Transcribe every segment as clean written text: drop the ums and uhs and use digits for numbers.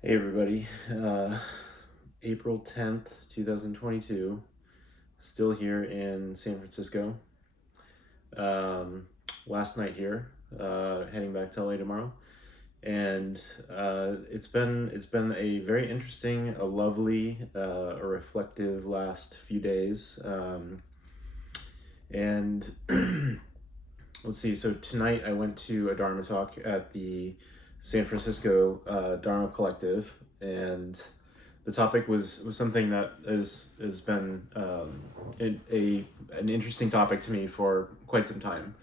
Hey everybody, April 10th, 2022, still here in San Francisco. Um, Last night here, heading back to LA tomorrow. And it's been a very interesting, a lovely, a reflective last few days. And let's see, so tonight I went to a Dharma talk at the San Francisco Dharma Collective, and the topic was something that has been an interesting topic to me for quite some time.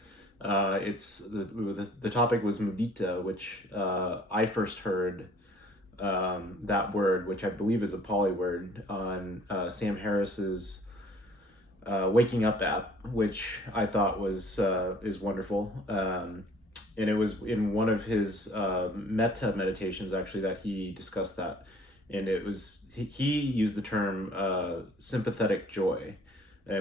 It's the topic was mudita, which I first heard that word, which I believe is a Pali word, on Sam Harris's Waking Up app, which I thought was is wonderful. And it was in one of his metta meditations actually that he discussed that, and it was he used the term sympathetic joy,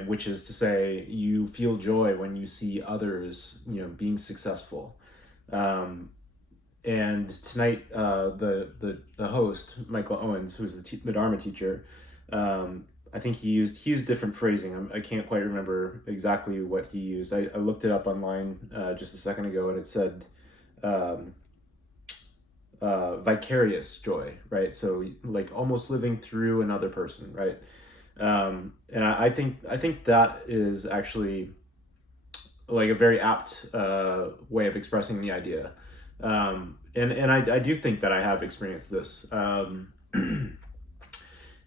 which is to say you feel joy when you see others being successful. Um, and tonight, the host Michael Owens, who's the Dharma teacher, I think he used different phrasing. I can't quite remember exactly what he used. I looked it up online just a second ago, and it said um, vicarious joy, right? So like almost living through another person, right? And I think that is actually like a very apt way of expressing the idea. And I do think that I have experienced this.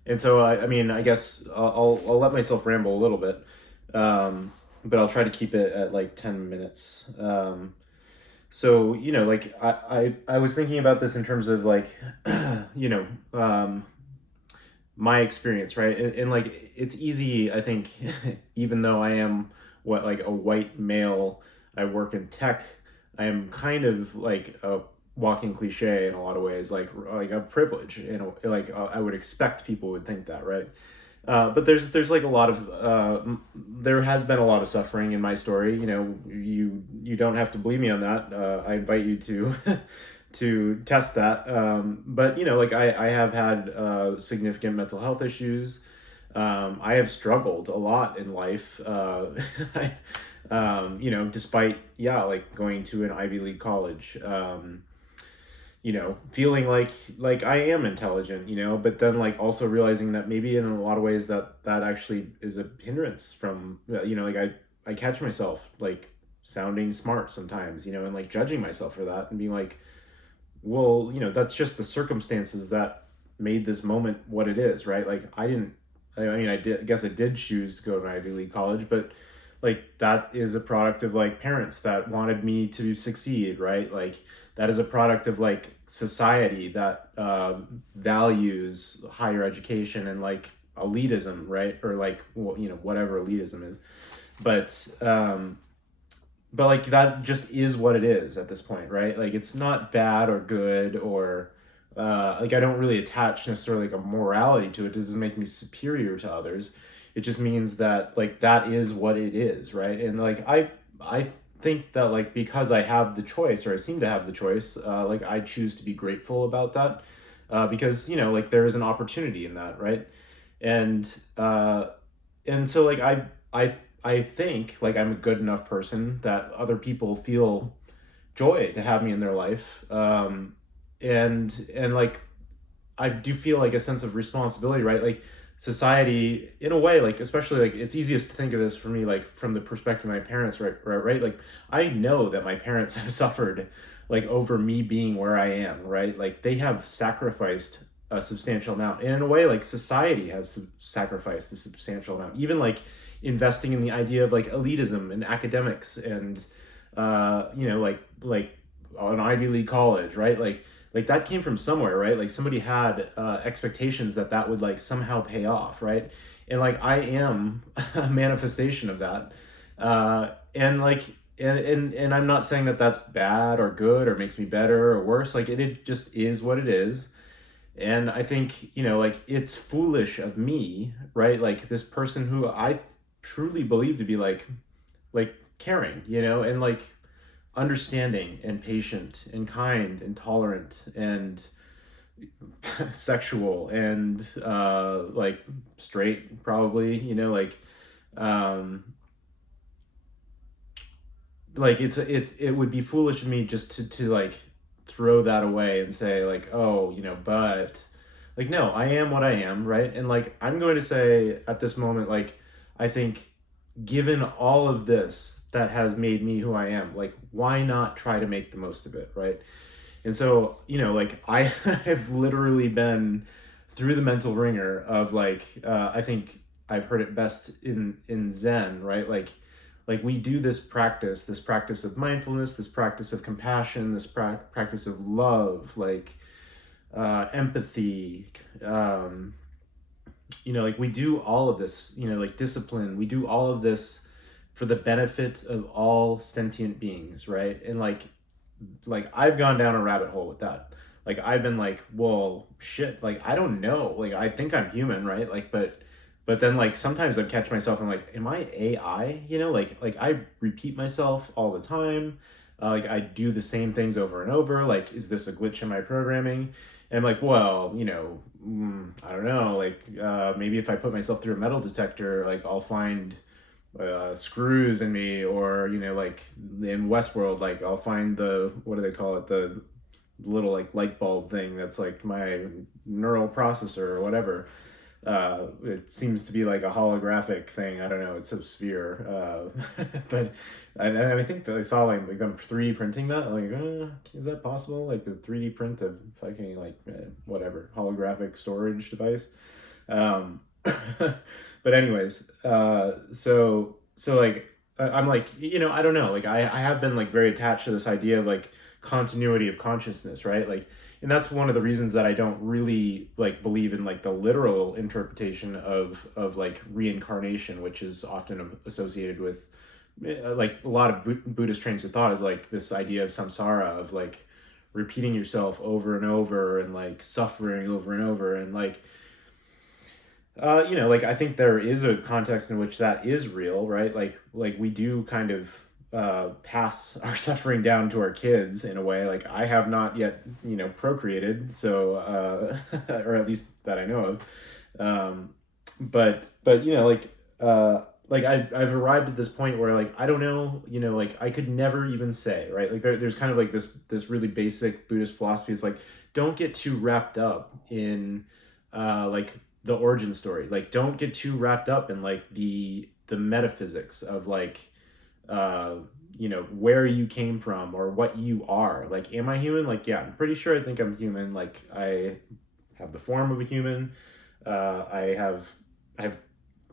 And so I mean, I guess I'll let myself ramble a little bit, but I'll try to keep it at like 10 minutes. So like I was thinking about this in terms of like, you know, um, my experience, right? And like it's easy, I think, even though I am what like a white male, I work in tech. I am kind of like a walking cliche in a lot of ways, like a privilege, like I would expect people would think that, right? But there's like a lot of there has been a lot of suffering in my story. You don't have to believe me on that. I invite you to to test that. But like I have had significant mental health issues. I have struggled a lot in life. Despite like going to an Ivy League college. Feeling like I am intelligent, but then like also realizing that maybe in a lot of ways that actually is a hindrance from, like I catch myself like sounding smart sometimes, and like judging myself for that and being like, well, that's just the circumstances that made this moment what it is, right? Like I did, I guess I did choose to go to an Ivy League college, but like that is a product of like parents that wanted me to succeed, right? Like that is a product of like society that values higher education and like elitism, right? Or like, well, whatever elitism is. But like that just is what it is at this point, right? Like it's not bad or good or like I don't really attach necessarily like a morality to it. It doesn't make me superior to others. It just means that like that is what it is, right? And like I think that like because I have the choice, or I seem to have the choice, like I choose to be grateful about that, because like there is an opportunity in that, right? And uh, and so like I think like I'm a good enough person that other people feel joy to have me in their life, and like I do feel like a sense of responsibility, right? Like society, in a way, like especially like it's easiest to think of this for me, like from the perspective of my parents, right. Like I know that my parents have suffered, like over me being where I am, right? Like they have sacrificed a substantial amount, and in a way, like society has sacrificed a substantial amount. Even like investing in the idea of like elitism and academics, and like an Ivy League college, right? Like that came from somewhere, right? Like somebody had expectations that that would like somehow pay off, right? And like I am a manifestation of that. And like and I'm not saying that that's bad or good or makes me better or worse. Like it just is what it is. And I think, like it's foolish of me, right? Like this person who I truly believe to be like caring, and like understanding and patient and kind and tolerant and sexual and like straight, probably, um like it would be foolish of me just to like throw that away and say like, oh, but like, no, I am what I am, right? And like, I'm going to say at this moment, like, I think given all of this that has made me who I am, like, why not try to make the most of it, right? And so, like, I have literally been through the mental ringer of like, I think I've heard it best in Zen, right? Like we do this practice of mindfulness, this practice of compassion, this practice of love, like empathy, like we do all of this, like discipline, we do all of this for the benefit of all sentient beings, right? And like I've gone down a rabbit hole with that. Like I've been like, well, shit, like I don't know. Like I think I'm human, right? Like but then like sometimes I catch myself and like, am I AI? Like I repeat myself all the time. Like I do the same things over and over. Like, is this a glitch in my programming? And I'm like, well, I don't know. Like maybe if I put myself through a metal detector, like I'll find screws in me, or like in Westworld, like I'll find the, what do they call it, the little like light bulb thing that's like my neural processor or whatever. It seems to be like a holographic thing. I don't know. It's a sphere, but I think that I saw like them 3D printing that. Like, is that possible? Like the 3D print of fucking like whatever holographic storage device. But anyways, so like I'm like, I don't know. Like I have been like very attached to this idea of like continuity of consciousness, right? Like, and that's one of the reasons that I don't really like believe in like the literal interpretation of like reincarnation, which is often associated with like a lot of Buddhist trains of thought, is like this idea of samsara, of like repeating yourself over and over and like suffering over and over. And like like I think there is a context in which that is real, right? Like we do kind of pass our suffering down to our kids in a way. Like I have not yet, procreated, so or at least that I know of. But I've arrived at this point where like I don't know, like I could never even say, right? Like there's kind of like this really basic Buddhist philosophy. It's like, don't get too wrapped up in like the origin story. Like don't get too wrapped up in like the metaphysics of like where you came from or what you are. Like, am I human? Like, yeah, I'm pretty sure I think I'm human. Like I have the form of a human. I have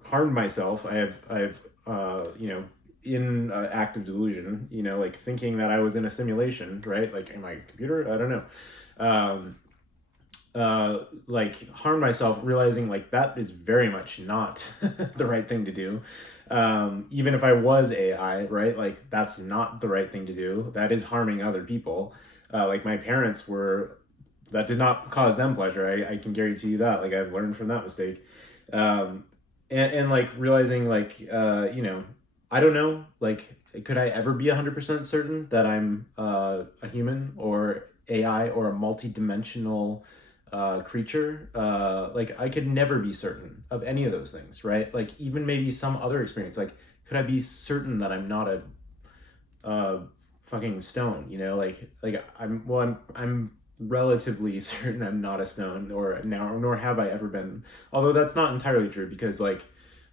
harmed myself. I have in active delusion, like thinking that I was in a simulation, right? Like, am I a computer? I don't know. Like harm myself, realizing like that is very much not the right thing to do. Even if I was AI, right? Like that's not the right thing to do. That is harming other people. Like my parents were, that did not cause them pleasure. I can guarantee you that. Like I've learned from that mistake. Um, and like realizing like, I don't know, like, could I ever be 100% certain that I'm a human or AI or a multi-dimensional creature? Like I could never be certain of any of those things, right? Like even maybe some other experience. Like, could I be certain that I'm not a fucking stone? Like I'm relatively certain I'm not a stone, or now, nor have I ever been. Although that's not entirely true, because like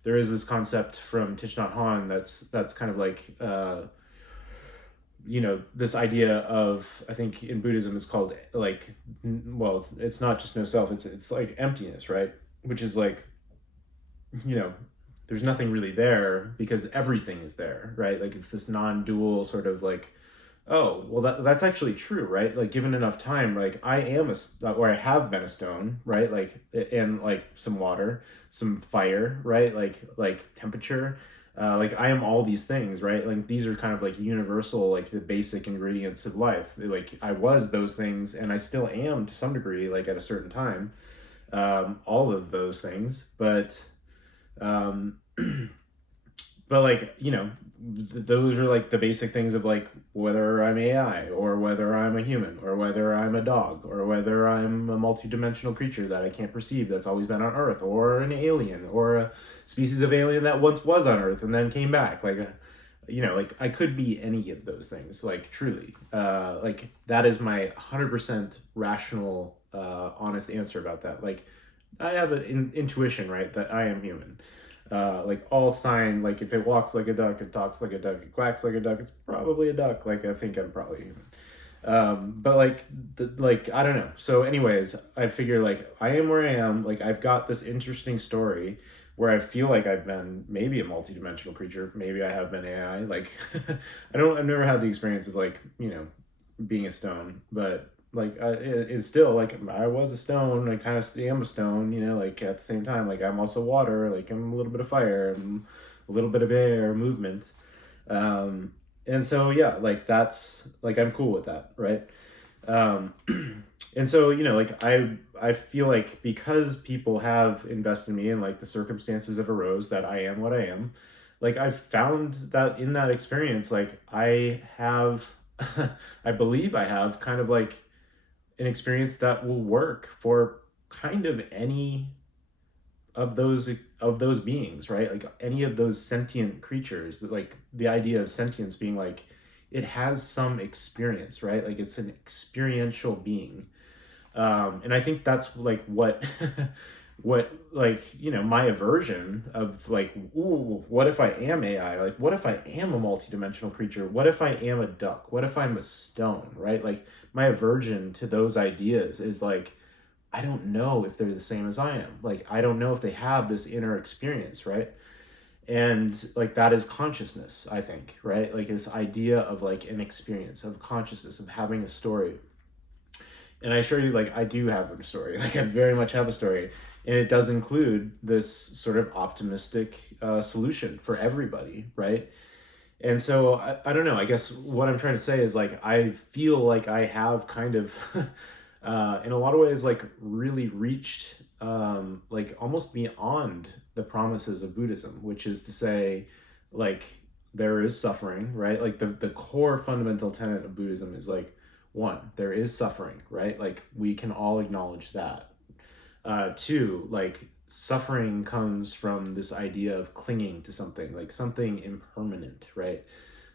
there is this concept from Thich Nhat Hanh that's kind of like this idea of, I think in Buddhism it's called like, well, it's not just no self, it's like emptiness, right? Which is like, you know there's nothing really there because everything is there, right? Like it's this non-dual sort of like, oh well, that's actually true, right? Like given enough time, like I am or I have been a stone, right? Like, and like some water, some fire, right? Like temperature, like I am all these things, right? Like these are kind of like universal, like the basic ingredients of life. Like I was those things and I still am to some degree, like at a certain time, all of those things. Um but like, those are like the basic things of like whether I'm AI or whether I'm a human or whether I'm a dog or whether I'm a multidimensional creature that I can't perceive that's always been on Earth, or an alien or a species of alien that once was on Earth and then came back. Like, like I could be any of those things, like truly. Like that is my 100% rational, honest answer about that. Like I have an intuition, right, that I am human. Like all sign, like if it walks like a duck, it talks like a duck, it quacks like a duck, it's probably a duck. Like I think I'm probably human. But like, I don't know. So, anyways, I figure like I am where I am. Like I've got this interesting story where I feel like I've been maybe a multidimensional creature. Maybe I have been AI. Like, I've never had the experience of like, being a stone, but like it's still like I was a stone. I kind of am a stone, like at the same time, like I'm also water, like I'm a little bit of fire, I'm a little bit of air movement. And so yeah, like that's like I'm cool with that, right? um and so like I feel like because people have invested in me and like the circumstances have arose that I am what I am, like I've found that in that experience, like I have I believe I have kind of like an experience that will work for kind of any of those beings, right? Like any of those sentient creatures, that like the idea of sentience being like it has some experience, right? Like it's an experiential being. And I think that's like what what like my aversion of like, ooh, what if I am AI? Like what if I am a multidimensional creature? What if I am a duck? What if I'm a stone, right? Like my aversion to those ideas is like I don't know if they're the same as I am. Like I don't know if they have this inner experience, right? And like that is consciousness, I think, right? Like this idea of like an experience of consciousness, of having a story. And I assure you, like I do have a story. Like I very much have a story, and it does include this sort of optimistic solution for everybody, right? And so I don't know. I guess what I'm trying to say is like I feel like I have kind of, in a lot of ways, like really reached like almost beyond the promises of Buddhism, which is to say, like there is suffering, right? Like the core fundamental tenet of Buddhism is like one, there is suffering, right? Like we can all acknowledge that. Two, like suffering comes from this idea of clinging to something, like something impermanent, right?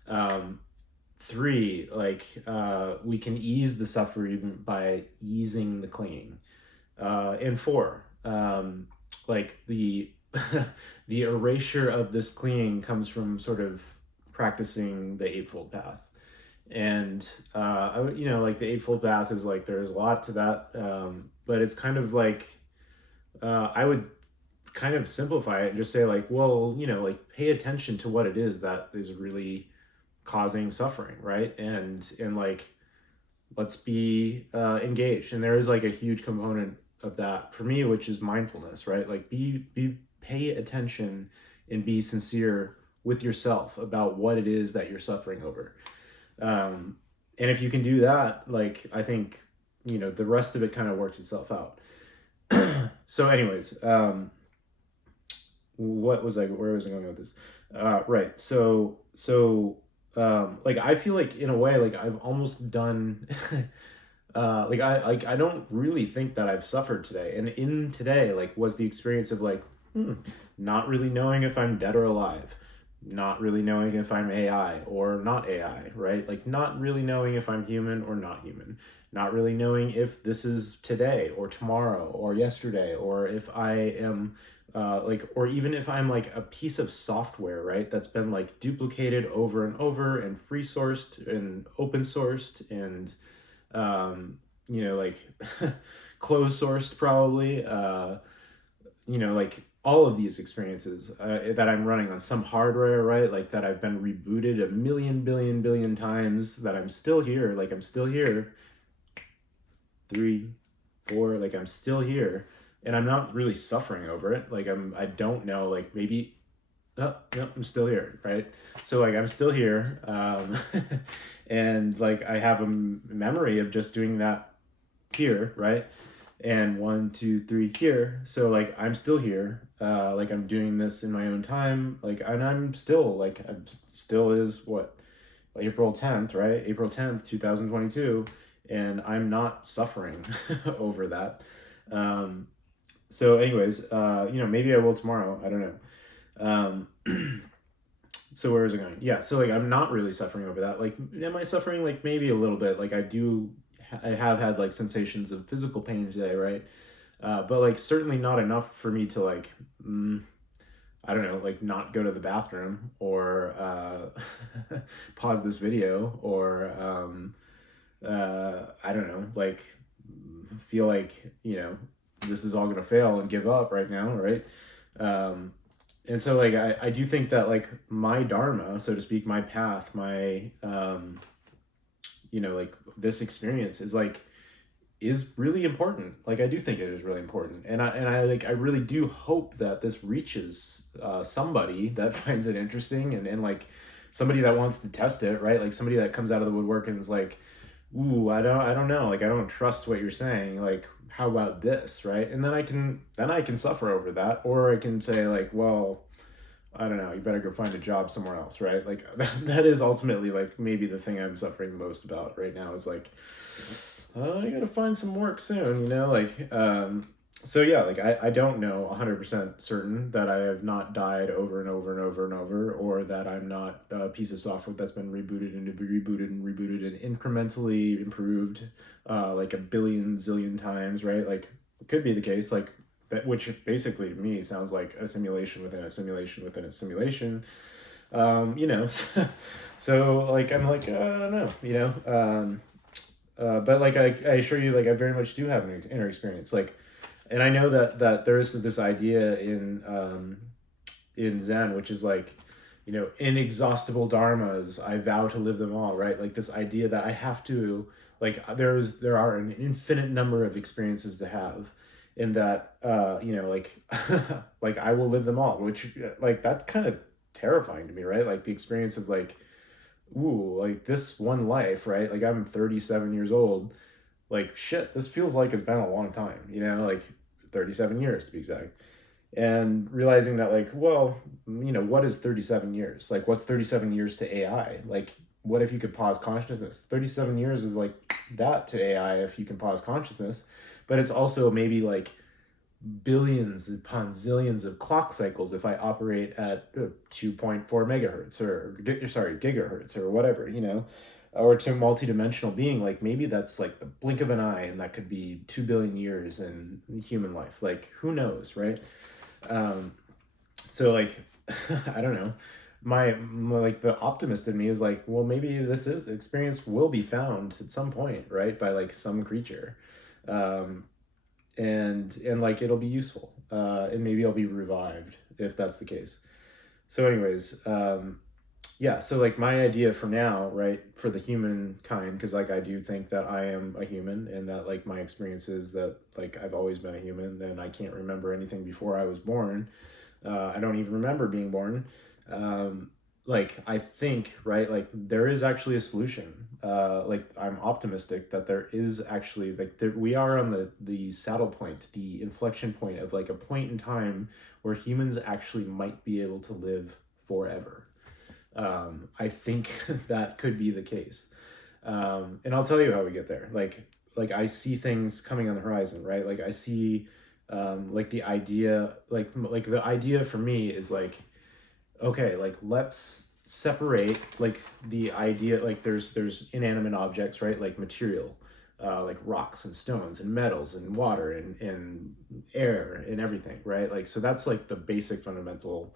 Um, Three, like we can ease the suffering by easing the clinging. And four, like the the erasure of this clinging comes from sort of practicing the Eightfold Path. And like the Eightfold Path is like there's a lot to that, but it's kind of like I would kind of simplify it and just say like, well, like pay attention to what it is that is really causing suffering, right? And like let's be engaged. And there is like a huge component of that for me, which is mindfulness, right? Like pay attention and be sincere with yourself about what it is that you're suffering over. And if you can do that, like I think the rest of it kind of works itself out. So anyways, where was I going with this? Right. So like I feel like in a way like I've almost done like I don't really think that I've suffered today. And in today like was the experience of like not really knowing if I'm dead or alive, not really knowing if I'm AI or not AI, right? Like not really knowing if I'm human or not human, not really knowing if this is today or tomorrow or yesterday, or if I am like, or even if I'm like a piece of software, right? That's been like duplicated over and over and free sourced and open sourced and, like closed sourced probably, like all of these experiences that I'm running on some hardware, right? Like that I've been rebooted a million, billion times, that I'm still here. Like I'm still here. 3, 4, like I'm still here. And I'm not really suffering over it. Like I don't know, like maybe, oh, no, I'm still here, right? So like I'm still here. And like I have a memory of just doing that here, right? and 1, 2, 3 here. So like I'm still here. Like I'm doing this in my own time. Like and I'm still like I'm still is what April 10th, right? April 10th, 2022, and I'm not suffering over that. Um, so anyways, maybe I will tomorrow. I don't know. So where is it going? Yeah, so like I'm not really suffering over that. Like, am I suffering? Like maybe a little bit. Like I have had like sensations of physical pain today, right? But like certainly not enough for me to like, I don't know, like not go to the bathroom or pause this video or I don't know, like feel like this is all gonna fail and give up right now, right? Um, and so like I do think that like my dharma, so to speak, my path, my like this experience is really important. Like I do think it is really important, and I really do hope that this reaches somebody that finds it interesting, and like somebody that wants to test it, right? Like somebody that comes out of the woodwork and is like, ooh, I don't know, like I don't trust what you're saying, like how about this, right? And then I can suffer over that, or I can say like, well, I don't know, you better go find a job somewhere else, right? Like that is ultimately like maybe the thing I'm suffering most about right now is like, I gotta find some work soon, like, so yeah, like I don't know 100% certain that I have not died over and over and over and over, or that I'm not a piece of software that's been rebooted and rebooted and rebooted and incrementally improved, like a billion zillion times, right? Like it could be the case, like that, which basically to me sounds like a simulation within a simulation within a simulation. So like I'm like I don't know, but like I assure you, like I very much do have an inner experience, like, and I know that there is this idea in Zen, which is like, inexhaustible dharmas, I vow to live them all, right? Like this idea that I have to, like there are an infinite number of experiences to have, and that like like I will live them all, which like that's kind of terrifying to me, right? Like the experience of like, ooh, like this one life, right? Like I'm 37 years old. Like shit, this feels like it's been a long time, like 37 years to be exact. And realizing that like, well, what is 37 years? Like what's 37 years to AI? Like what if you could pause consciousness? 37 years is like that to AI if you can pause consciousness, but it's also maybe like billions upon zillions of clock cycles if I operate at 2.4 megahertz or gigahertz or whatever, or to multidimensional being, like maybe that's like the blink of an eye, and that could be 2 billion years in human life. Like who knows, right? So like I don't know. My like the optimist in me is like, well, maybe this is the experience will be found at some point, right, by like some creature. And like it'll be useful, and maybe I'll be revived if that's the case. So anyways, yeah, so like my idea for now, right, for the humankind, because like I do think that I am a human, and that like my experience is that like I've always been a human, and I can't remember anything before I was born. I don't even remember being born. Like I think, right, like there is actually a solution. Like I'm optimistic that there is actually like we are on the saddle point, the inflection point of like a point in time where humans actually might be able to live forever. I think that could be the case. And I'll tell you how we get there. Like I see things coming on the horizon, right? Like I see like the idea, like the idea for me is like, okay, like let's separate like the idea, like there's inanimate objects, right? Like material, like rocks and stones and metals and water and air and everything, right? Like so that's like the basic fundamental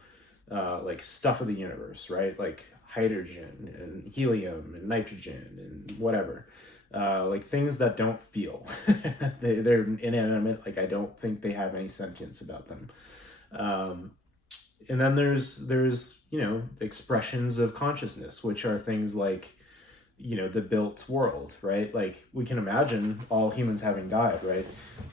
like stuff of the universe, right? Like hydrogen and helium and nitrogen and whatever. Like things that don't feel. They're inanimate. Like I don't think they have any sentience about them. And then there's expressions of consciousness, which are things like the built world, right? Like we can imagine all humans having died, right?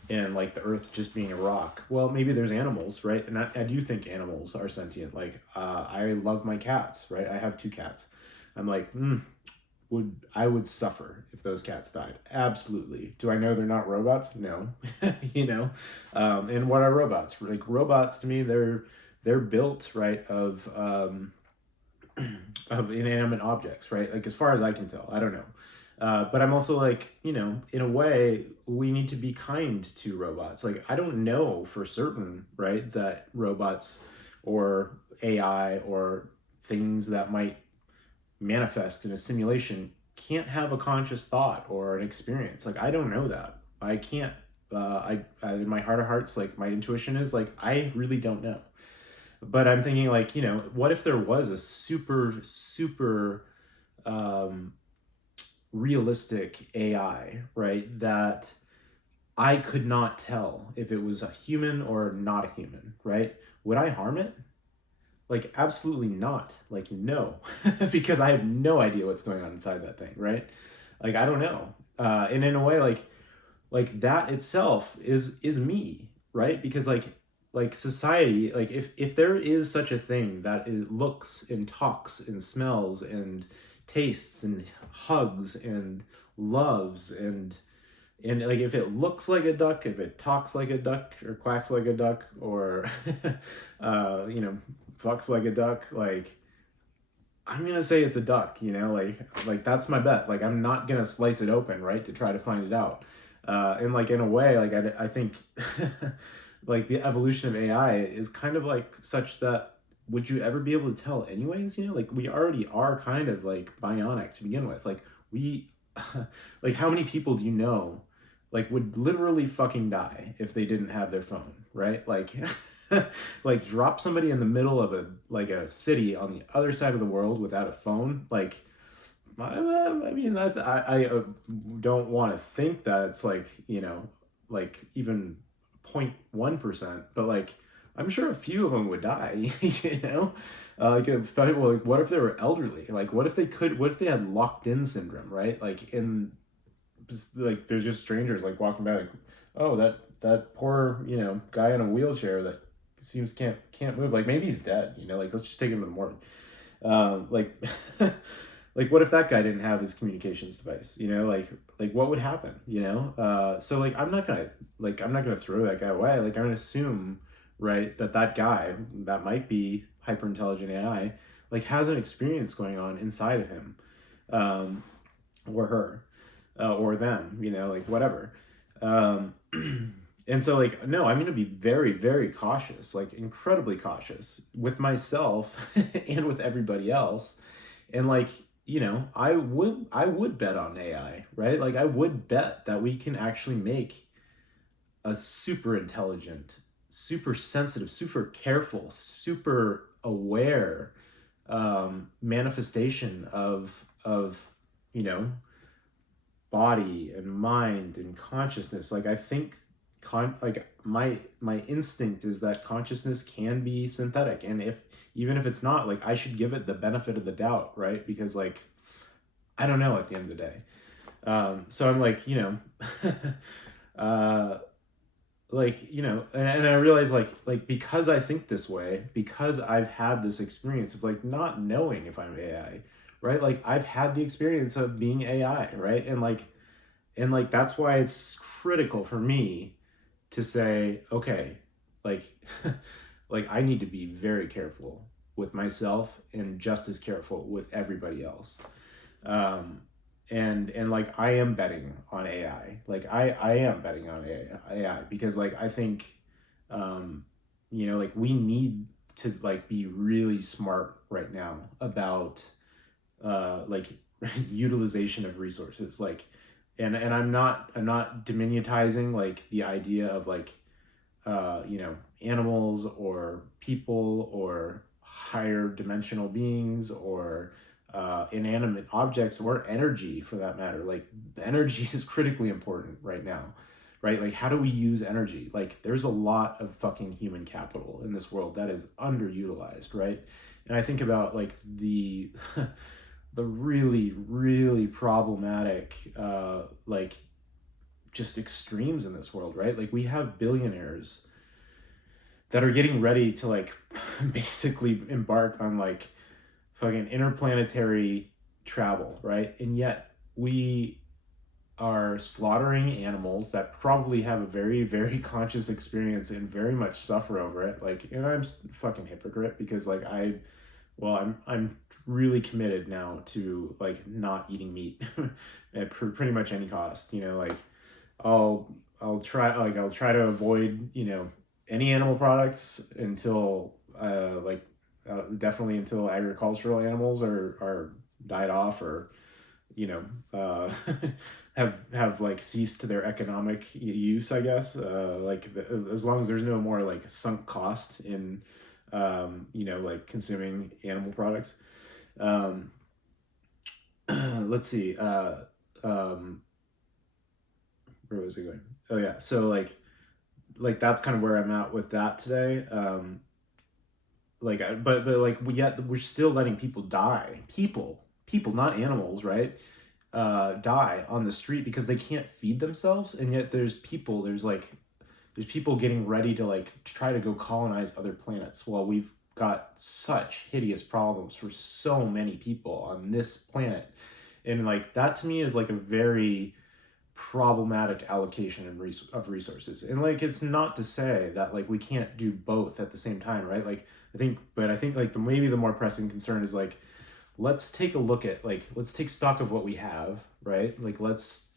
And like the earth just being a rock. Well, maybe there's animals, right? And I do think animals are sentient. Like I love my cats, right? I have 2 cats. I'm like, I would suffer if those cats died. Absolutely. Do I know they're not robots? No. You know, and what are robots? Like robots to me, they're built right of inanimate objects, right? Like as far as I can tell, I don't know. But I'm also like, you know, in a way, we need to be kind to robots. Like I don't know for certain, right, that robots or AI or things that might manifest in a simulation can't have a conscious thought or an experience. Like I don't know that. I can't. I in my heart of hearts, like my intuition is like I really don't know. But I'm thinking like, you know, what if there was a super um, realistic AI, right? That I could not tell if it was a human or not a human, right? Would I harm it? Like absolutely not. Like no, because I have no idea what's going on inside that thing, right? Like I don't know. And in a way, like that itself is me, right? Because like society, like if there is such a thing that is looks and talks and smells and tastes and hugs and loves and like if it looks like a duck, if it talks like a duck or quacks like a duck or you know, fucks like a duck, like I'm gonna say it's a duck, you know, like that's my bet. Like I'm not gonna slice it open, right, to try to find it out. And like in a way, like I think like the evolution of AI is kind of like such that would you ever be able to tell anyways, you know, like we already are kind of like bionic to begin with. Like we like how many people do you know like would literally fucking die if they didn't have their phone, right? Like like drop somebody in the middle of a city on the other side of the world without a phone, like I mean I don't want to think that it's like, you know, like even 0.1%, but like I'm sure a few of them would die. You know, like if people, like what if they were elderly, like what if they had locked in syndrome, right? Like in like there's just strangers like walking by like, oh that poor, you know, guy in a wheelchair that seems can't move, like maybe he's dead, you know, like let's just take him to the morgue. Like like what if that guy didn't have his communications device, you know, like what would happen, you know? So like I'm not gonna throw that guy away. Like I'm gonna assume, right, that guy that might be hyper intelligent AI like has an experience going on inside of him, um, or her, or them, you know, like whatever. Um, and so, like, no, I'm going to be very, very cautious, like incredibly cautious with myself and with everybody else. And like, you know, I would bet on AI, right? Like, I would bet that we can actually make a super intelligent, super sensitive, super careful, super aware manifestation of you know, body and mind and consciousness. Like I think like my instinct is that consciousness can be synthetic, and if even if it's not, like I should give it the benefit of the doubt, right? Because like I don't know at the end of the day. So I'm like, you know, uh like, you know, and I realize like because I think this way, because I've had this experience of like not knowing if I'm AI, right? Like I've had the experience of being AI, right? And like that's why it's critical for me to say, okay, like like I need to be very careful with myself and just as careful with everybody else. Um and like I am betting on AI. Like I am betting on AI because like I think um you know, like we need to like be really smart right now about like utilization of resources, like and I'm not diminutizing like the idea of like you know, animals or people or higher dimensional beings or inanimate objects or energy for that matter. Like energy is critically important right now, right? Like how do we use energy? Like there's a lot of fucking human capital in this world that is underutilized, right? And I think about like the the really really problematic like just extremes in this world, right? Like we have billionaires that are getting ready to like basically embark on like fucking interplanetary travel, right? And yet we are slaughtering animals that probably have a very, very conscious experience and very much suffer over it. Like, and I'm fucking hypocrite because like I'm really committed now to like not eating meat at pretty much any cost. You know, like I'll try to avoid, you know, any animal products until definitely until agricultural animals are died off, or you know, have like ceased to their economic use, I guess. As long as there's no more like sunk cost in you know, like consuming animal products. um let's see. Um where was I going? Oh yeah, so like that's kind of where I'm at with that today. But like we're still letting people die, people, not animals, right? Die on the street because they can't feed themselves, and yet there's people getting ready to like try to go colonize other planets while we've got such hideous problems for so many people on this planet. And like that to me is like a very problematic allocation of resources. And like it's not to say that like we can't do both at the same time, right? Like I think like maybe the more pressing concern is like, let's take a look at like, let's take stock of what we have, right? Like let's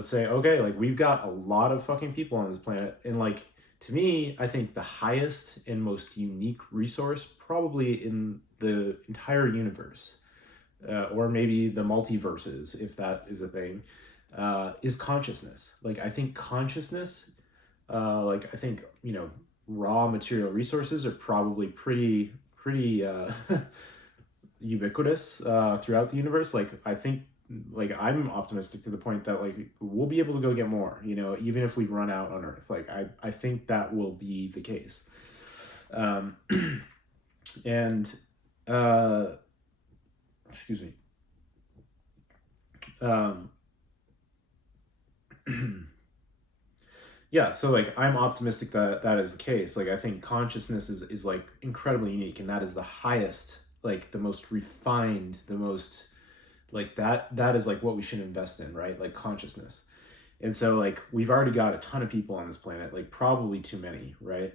say, okay, like we've got a lot of fucking people on this planet, and like to me, I think the highest and most unique resource probably in the entire universe, or maybe the multiverses, if that is a thing, is consciousness. Like I think consciousness, like I think, you know, raw material resources are probably pretty ubiquitous throughout the universe. Like I think, like I'm optimistic to the point that like we'll be able to go get more, you know, even if we run out on Earth. Like I think that will be the case. um and excuse me. um yeah, so like I'm optimistic that that is the case. Like I think consciousness is like incredibly unique, and that is the highest, like the most refined, the most like that is like what we should invest in, right? Like consciousness. And so like we've already got a ton of people on this planet, like probably too many, right?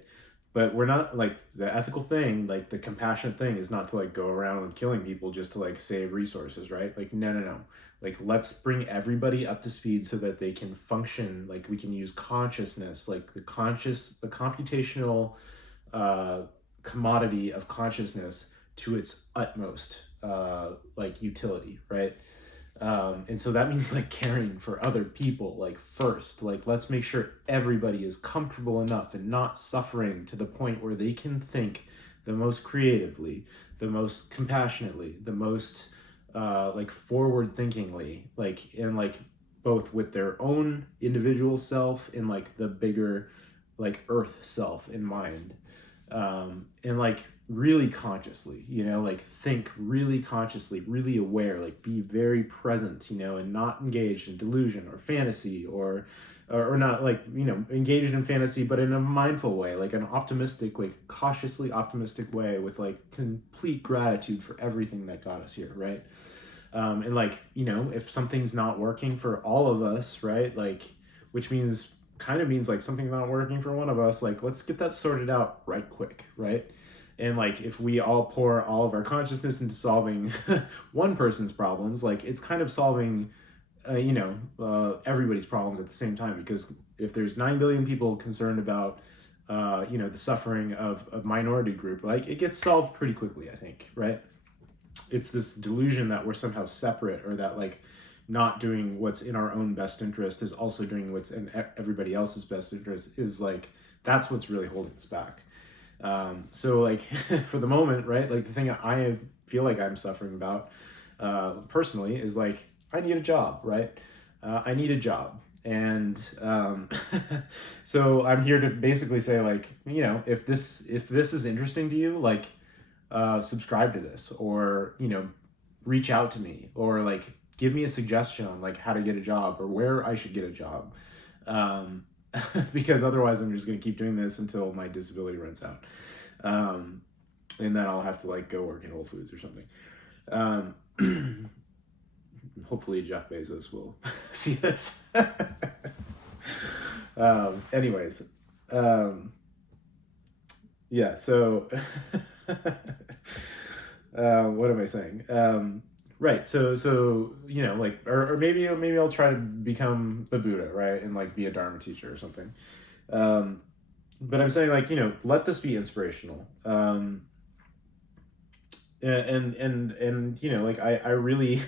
But we're not like, the ethical thing, like the compassionate thing is not to like go around and killing people just to like save resources, right? Like no. Like let's bring everybody up to speed so that they can function, like we can use consciousness, like the computational uh commodity of consciousness to its utmost like utility, right? And so that means like caring for other people, like first, like let's make sure everybody is comfortable enough and not suffering to the point where they can think the most creatively, the most compassionately, the most like forward thinkingly, like, and like both with their own individual self and like the bigger like earth self in mind. And like really consciously, you know, like think really consciously, really aware, like be very present, you know, and not engaged in delusion or fantasy, or not like, you know, engaged in fantasy but in a mindful way, like an optimistic, like cautiously optimistic way with like complete gratitude for everything that got us here, right? And like, you know, if something's not working for all of us, right, like, which means kind of means like something's not working for one of us, like let's get that sorted out right quick, right? And like if we all pour all of our consciousness into solving one person's problems, like it's kind of solving you know, everybody's problems at the same time, because if there's 9 billion people concerned about you know, the suffering of a minority group, like it gets solved pretty quickly, I think, right? It's this delusion that we're somehow separate, or that like not doing what's in our own best interest is also doing what's in everybody else's best interest, is like that's what's really holding us back. So like for the moment, right, like the thing I feel like I'm suffering about personally is like I need a job, right? I need a job. And so I'm here to basically say, like, you know, if this is interesting to you, like subscribe to this, or, you know, reach out to me, or like give me a suggestion on like how to get a job or where I should get a job. Um, because otherwise I'm just going to keep doing this until my disability runs out. And then I'll have to like go work in Whole Foods or something. hopefully Jeff Bezos will see this. Anyways, yeah, so what am I saying? Right, so you know, like, or maybe I'll try to become the Buddha, right, and like be a Dharma teacher or something. But I'm saying, like, you know, let this be inspirational. And you know, like, I really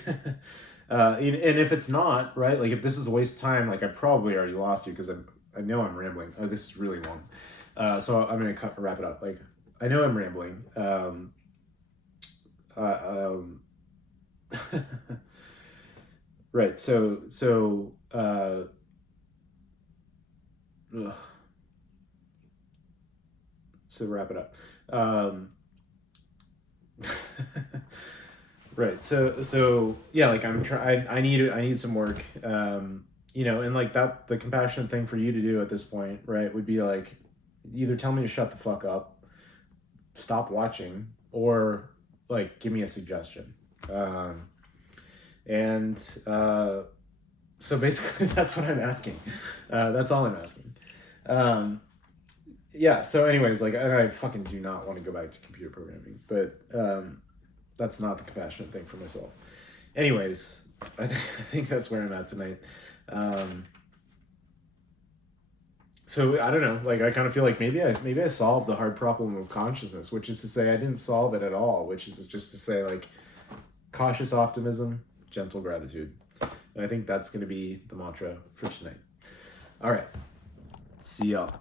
and if it's not, right, like, if this is a waste of time, like, I probably already lost you, because I know I'm rambling. Oh, this is really long. So I'm gonna wrap it up. Like, I know I'm rambling. Um, right. Ugh. So wrap it up. Right. So yeah, like, I need some work. You know, and like, that the compassionate thing for you to do at this point, right, would be like, either tell me to shut the fuck up, stop watching, or like, give me a suggestion. And so basically, that's what I'm asking. That's all I'm asking. Yeah. So anyways, like, I fucking do not want to go back to computer programming, but that's not the compassionate thing for myself. Anyways, I think that's where I'm at tonight. So I don't know, like, I kind of feel like maybe I solved the hard problem of consciousness, which is to say I didn't solve it at all, which is just to say, like, cautious optimism, gentle gratitude. And I think that's going to be the mantra for tonight. All right. See y'all.